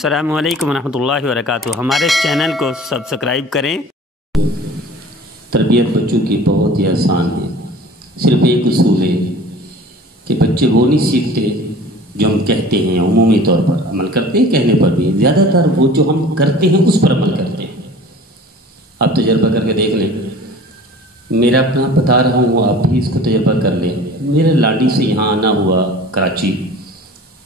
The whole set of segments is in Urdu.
السلام علیکم ورحمۃ اللہ وبرکاتہ۔ ہمارے چینل کو سبسکرائب کریں۔ تربیت بچوں کی بہت ہی آسان ہے، صرف ایک اصول ہے کہ بچے وہ نہیں سیکھتے جو ہم کہتے ہیں، عمومی طور پر عمل کرتے ہیں، کہنے پر بھی زیادہ تر وہ جو ہم کرتے ہیں اس پر عمل کرتے ہیں۔ آپ تجربہ کر کے دیکھ لیں، میرا اپنا بتا رہا ہوں، آپ بھی اس کو تجربہ کر لیں۔ میرے لانڈی سے یہاں آنا ہوا کراچی،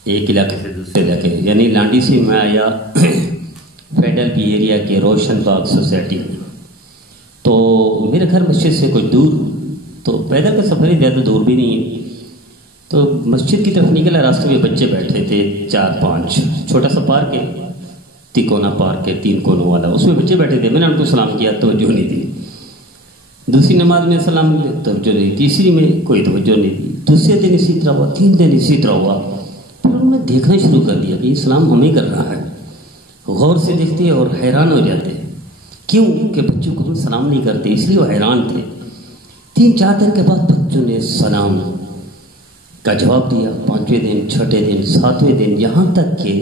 ایک علاقے سے دوسرے علاقے، یعنی لانڈی سے میں آیا فیڈرل پی ایریا کے روشن باغ سوسائٹی میں۔ تو میرے گھر مسجد سے کچھ دور، تو پیدل کا سفر ہی زیادہ دور بھی نہیں ہے۔ تو مسجد کی طرف نکلا، راستے میں بچے بیٹھے تھے 4-5، چھوٹا سا پارک ہے، تکونا پارک ہے 3 کونوں والا، اس میں بچے بیٹھے تھے۔ میں نے ان کو سلام کیا، توجہ نہیں دی۔ دوسری نماز میں سلام توجہ نہیں، تیسری میں کوئی توجہ نہیں دی، دوسرے دن اسی طرح ہوا، 3 دن اسی طرح ہوا۔ پھر انہوں نے دیکھنا شروع کر دیا کہ یہ سلام ہمیں کر رہا ہے۔ غور سے دیکھتے اور حیران ہو جاتے، کیوں کہ بچوں کو ہم سلام نہیں کرتے، اس لیے وہ حیران تھے۔ 3-4 دن کے بعد بچوں نے سلام کا جواب دیا، 5ویں دن، 6ٹھے دن، 7ویں دن، یہاں تک کہ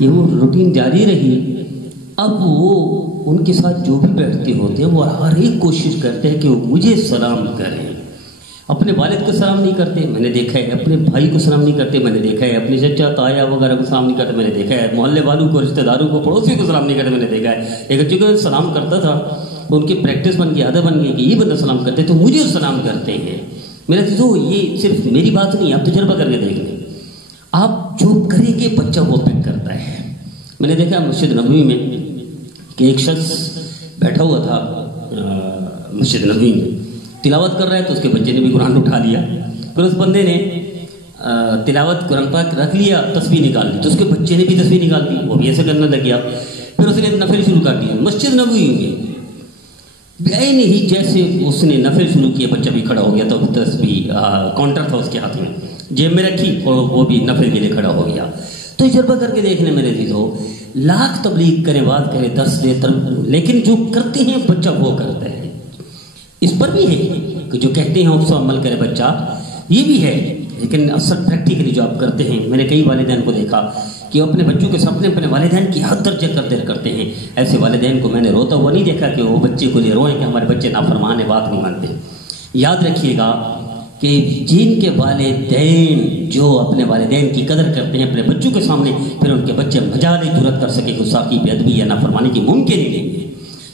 یہ وہ روٹین جاری رہی۔ اب وہ ان کے ساتھ جو بھی بیٹھتے ہوتے ہیں وہ ہر ایک کوشش کرتے ہیں کہ وہ مجھے سلام کریں۔ اپنے والد کو سلام نہیں کرتے، میں نے دیکھا ہے، اپنے بھائی کو سلام نہیں کرتے، میں نے دیکھا ہے، اپنے چچا تایا وغیرہ کو سلام نہیں کرتے، میں نے دیکھا ہے، محلے والوں کو، رشتہ داروں کو، پڑوسی کو سلام نہیں کرتے، میں نے دیکھا ہے۔ ایک چونکہ سلام کرتا تھا، ان کی پریکٹس بن گئی، عادت بن گئی کہ یہ بندہ سلام کرتے تو مجھے سلام کرتے ہیں۔ میرا چیزوں یہ صرف میری بات نہیں، آپ تجربہ کر کے دیکھ لیں، آپ جو کریں گے بچہ وہ پک کرتا ہے۔ میں نے دیکھا مسجد نبوی میں کہ ایک شخص بیٹھا ہوا تھا مسجد نبوی میں، تلاوت کر رہا ہے، تو اس کے بچے نے بھی قرآن اٹھا لیا۔ پھر اس بندے نے تلاوت قرآن پاک رکھ لیا، تسبیح نکال لی، تو اس کے بچے نے بھی تسبیح نکال دی، وہ بھی ایسے کرنے لگ گیا۔ پھر اس نے نفل شروع کر دیا مسجد نبوی میں، عین ہی جیسے اس نے نفل شروع کیا بچہ بھی کھڑا ہو گیا۔ تو تسبیح کاؤنٹر تھا اس کے ہاتھ میں، جیب میں رکھی اور وہ بھی نفل کے لیے کھڑا ہو گیا۔ تو تجربہ کر کے دیکھنے میرے چیزوں، لاکھ تبلیغ کرے، بات کرے، درس دے، لیکن جو کرتے ہیں بچہ وہ کرتا ہے۔ اس پر بھی ہے کہ جو کہتے ہیں اس پر عمل کرے بچہ، یہ بھی ہے، لیکن اکثر پریکٹیکلی جو آپ کرتے ہیں، میں نے کئی والدین کو دیکھا کہ وہ اپنے بچوں کے سامنے اپنے والدین کی حد درجہ کرتے ہیں۔ ایسے والدین کو میں نے روتا ہوا نہیں دیکھا کہ وہ بچے کو لے روئیں کہ ہمارے بچے نافرمان ہیں، بات نہیں مانتے۔ یاد رکھیے گا کہ جن کے والدین جو اپنے والدین کی قدر کرتے ہیں اپنے بچوں کے سامنے، پھر ان کے بچے مجال جرأت کر سکے گستاخی، بے ادبی یا نافرمانی کی ممکن ہی نہیں ہے۔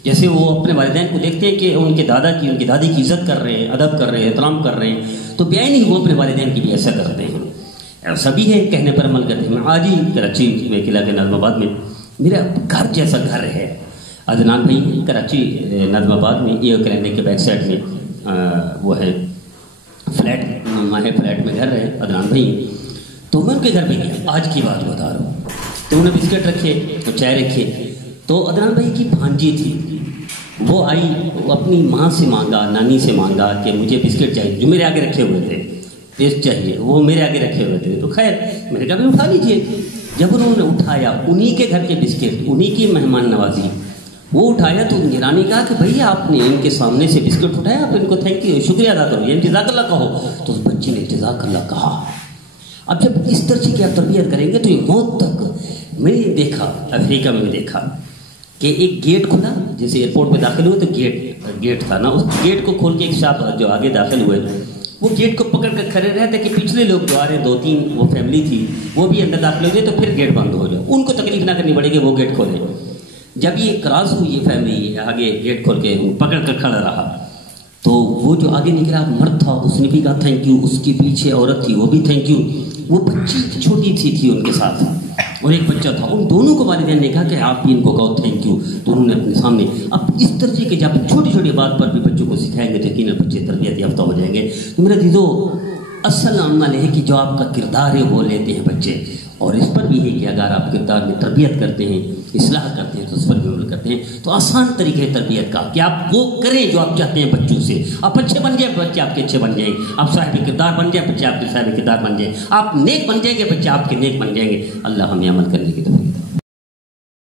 جیسے وہ اپنے والدین کو دیکھتے ہیں کہ ان کے دادا کی، ان کی دادی کی عزت کر رہے ہیں، ادب کر رہے ہیں، احترام کر رہے ہیں، تو بیان ہی وہ اپنے والدین کی بھی ایسا کرتے ہیں۔ ایسا بھی ہے، کہنے پر عمل کرتے ہیں۔ میں آج ہی کراچی میں قلعہ کے نظم آباد میں میرا گھر جیسا گھر ہے، عدنان بھائی کراچی نظم آباد میں یہ کلینک کے بیک سائڈ میں وہ ہے فلیٹ، ماہے فلیٹ میں گھر ہے عدنان بھائی۔ تو میں ان کے گھر پہ گیا، آج کی بات بتا رہا ہوں۔ تو انہوں نے بسکٹ رکھے تو چائے رکھے، تو عدنان بھائی کی بھانجی تھی، وہ آئی، وہ اپنی ماں سے مانگا، نانی سے مانگا کہ مجھے بسکٹ چاہیے، جو میرے آگے رکھے ہوئے تھے، ٹیسٹ چاہیے، وہ میرے آگے رکھے ہوئے تھے۔ تو خیر میں نے کہا اٹھا لیجیے۔ جب انہوں نے اٹھایا، انہی کے گھر کے بسکٹ، انہی کی مہمان نوازی، وہ اٹھایا تو میرا نے کہا کہ بھیا آپ نے ان کے سامنے سے بسکٹ اٹھایا، آپ ان کو تھینک یو، شکریہ ادا کرو، یہ جزاک اللہ کہو۔ تو اس بچے نے جزاک اللہ کہا۔ اب جب اس طرح کی آپ تربیت کریں گے تو یہ موت تک، میں نے دیکھا افریقہ میں دیکھا کہ ایک گیٹ کھلا، جیسے ایئرپورٹ میں داخل ہوئے تو گیٹ تھا نا، اس گیٹ کو کھول کے ایک شاپ جو آگے داخل ہوئے، وہ گیٹ کو پکڑ کر کھڑے رہتے کہ پچھلے لوگ جو آ رہے 2-3 وہ فیملی تھی، وہ بھی اندر داخل ہو جائے تو پھر گیٹ بند ہو جائے، ان کو تکلیف نہ کرنی پڑے کہ وہ گیٹ کھولے۔ جب یہ کراس ہوئی یہ فیملی آگے گیٹ کھول کے پکڑ کر کھڑا رہا، تو وہ جو آگے نکلا مرد تھا، اس نے بھی کہا تھینک یو، اس کے پیچھے عورت تھی وہ بھی تھینک یو، وہ بچی چھوٹی سی تھی ان کے ساتھ اور ایک بچہ تھا، ان دونوں کو والدین نے کہا کہ آپ بھی ان کو کہو تھینک یو۔ تو انہوں نے اپنے سامنے اب اس طرح کے جب چھوٹی چھوٹی بات پر بھی بچوں کو سکھائیں گے تو یقیناً بچے تربیت یافتہ ہو جائیں گے۔ تو میرا عزیزو، اصل عمل ہے کہ جو آپ کا کردار ہے وہ لیتے ہیں بچے، اور اس پر بھی ہے کہ اگر آپ کردار میں تربیت کرتے ہیں، اصلاح کرتے ہیں، تو اس پر بھی عمل کرتے ہیں، تو آسان طریقے تربیت کا کہ آپ وہ کریں جو آپ چاہتے ہیں بچوں سے۔ آپ اچھے بن جائیں، بچے آپ کے اچھے بن جائیں، آپ صاحب کردار بن جائیں، بچے آپ کے صاحب کردار بن جائیں، آپ نیک بن جائیں گے، بچے آپ کے نیک بن جائیں گے۔ اللہ ہمیں عمل کرنے کی توفیق